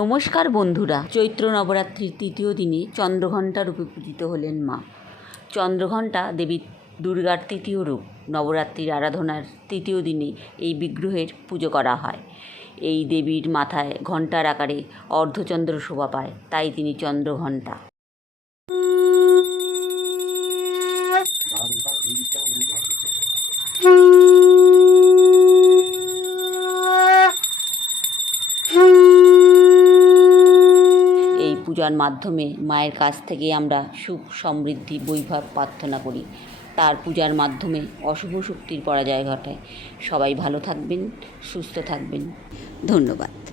নমস্কার বন্ধুরা, চৈত্র নবরাত্রির তৃতীয় দিনে চন্দ্রঘণ্টা রূপে পূজিত হলেন মা। চন্দ্রঘণ্টা দেবী দুর্গার তৃতীয় রূপ। নবরাত্রির আরাধনার তৃতীয় দিনে এই বিগ্রহের পুজো করা হয়। এই দেবীর মাথায় ঘণ্টার আকারে অর্ধচন্দ্র শোভা পায়, তাই তিনি চন্দ্রঘণ্টা। এই পূজার মাধ্যমে মায়ের কাছ থেকে আমরা সুখ সমৃদ্ধি বৈভব প্রার্থনা করি। তার পূজার মাধ্যমে অশুভ শক্তির পরাজয় ঘটায়। সবাই ভালো থাকবেন, সুস্থ থাকবেন। ধন্যবাদ।